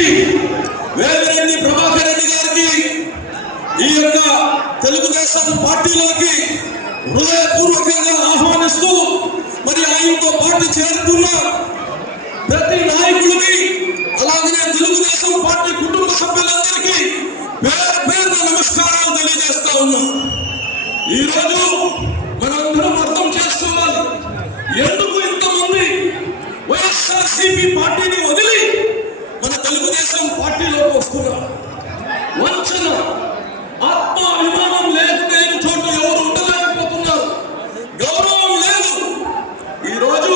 నుంచి వేమిరెడ్డి ప్రభాకర్ రెడ్డి గారికి ఈ యొక్క తెలుగుదేశం పార్టీలోకి హృదయపూర్వకంగా ఆహ్వానిస్తూ మరి ఆయనతో పాటు చేరుతున్న ప్రతి నాయకుడికి అలాగనే తెలుగుదేశం పార్టీ కుటుంబ సభ్యులందరికీ పేరు పేరున నమస్కారాలు తెలియజేస్తా ఉన్నాం. ఈరోజు మనందరం అర్థం చేసుకోవాలి. ఎందుకు ఇంతమంది వైఎస్ఆర్సీపీ పార్టీని వదిలి తెలుగుదేశం పార్టీలోకి వస్తున్నారు వంచన ఆత్మాభిమానం లేదు లేని చోట ఎవరు ఉండలేకపోతున్నారు. గౌరవం లేదు. ఈరోజు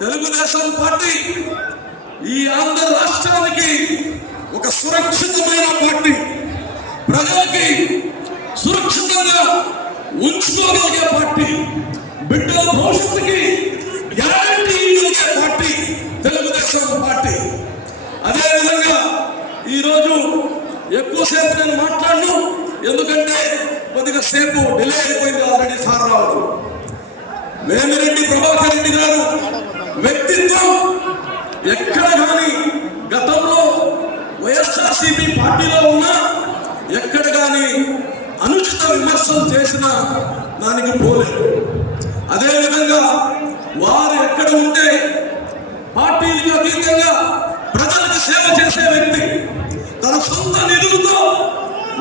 తెలుగుదేశం పార్టీ ఈ ఆంధ్ర రాష్ట్రానికి ఒక సురక్షితమైన పార్టీ. ప్రజలకి సురక్షితంగా ఉంచుకోగలిగే పార్టీ. బిడ్డల భవిష్యత్తుకి గ్యారంటీ ఇవ్వగలిగే పార్టీ తెలుగుదేశం పార్టీ. అదేవిధంగా ఈరోజు ఎక్కువసేపు నేను మాట్లాడను. ఎందుకంటే కొద్దిగా సేపు డిలే అయిపోయింది ఆల్రెడీ సార్ రావడం. వేమిరెడ్డి ప్రభాకర్ రెడ్డి గారు వ్యక్తిత్వం ఎక్కడ కానీ గతంలో వైఎస్ఆర్సీపీ పార్టీలో ఉన్నా ఎక్కడ కానీ అనుచిత విమర్శలు చేసిన దానికి పోలేదు. అదేవిధంగా వారు ఎక్కడ ఉంటే పార్టీలకు అతీతంగా తన సొంత నిధులతో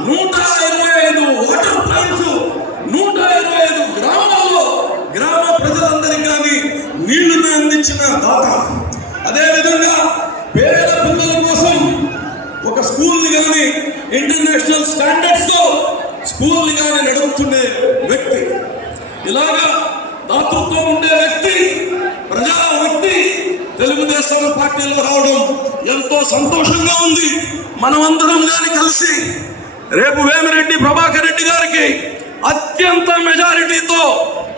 నూట ఇరవై ఐదు వాటర్ ప్లాంట్స్ నూట ఇరవై ఐదు గ్రామాల్లో గ్రామ ప్రజలందరికీ కానీ నీళ్ళను అందించిన దాత. అదేవిధంగా పేద పిల్లల కోసం ఒక స్కూల్ని కానీ ఇంటర్నేషనల్ స్టాండర్డ్స్తో స్కూల్ని కానీ నడుపుతుండే వ్యక్తి. ఇలాగా దాతృత్వం ఉండే వ్యక్తి ప్రజా తెలుగుదేశం పార్టీలో రావడం ఎంతో సంతోషంగా ఉంది. మనమందరం కానీ కలిసి రేపు వేమిరెడ్డి ప్రభాకర్ రెడ్డి గారికి అత్యంత మెజారిటీతో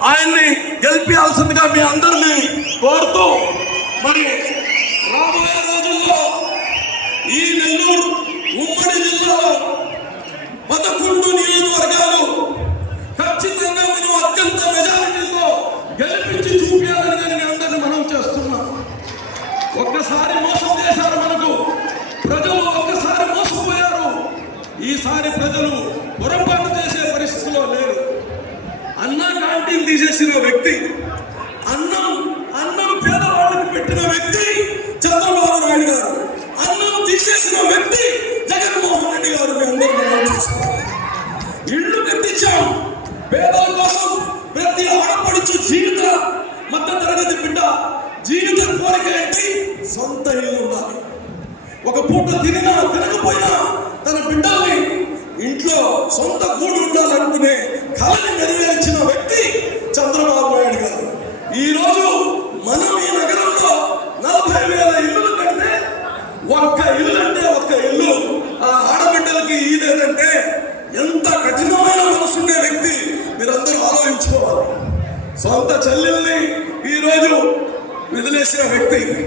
ఆయన్ని గెలిపించాల్సిందిగా మీ అందరినీ కోరుతూ మరి రాబోయే రోజుల్లో ఈ నెల్లూరు ఉమ్మడి జిల్లాలో పదకొండు నియోజకవర్గాలు ఒక్కసారి మోసం చేశారు మనకు. ప్రజలు ఒక్కసారి మోసపోయారు. ఈసారి ప్రజలు పొరపాటు చేసే పరిస్థితిలో లేరు. అన్నా క్యాంటీన్ తీసేసిన వ్యక్తి జీవిత కోరిక ఏంటి? సొంత ఇల్లు ఉండాలి. ఒక పూట తినినా తినకపోయినా తన బిడ్డల్ని ఇంట్లో సొంత గూడు ఉండాలనుకునే కళని నెరవేర్చిన వ్యక్తి చంద్రబాబు నాయుడు గారు. ఈరోజు మనం ఈ నగరంలో నలభై వేల ఇల్లులు కడితే ఒక్క ఇల్లు అంటే ఒక్క ఇల్లు. ఆ ఆడబిడ్డలకి లేదంటే ఎంత కఠినమైన మనసుండే వ్యక్తి మీరందరూ ఆలోచించుకోవాలి. సొంత చెల్లెల్ని ఈరోజు వదిలేసిన వ్యక్తి.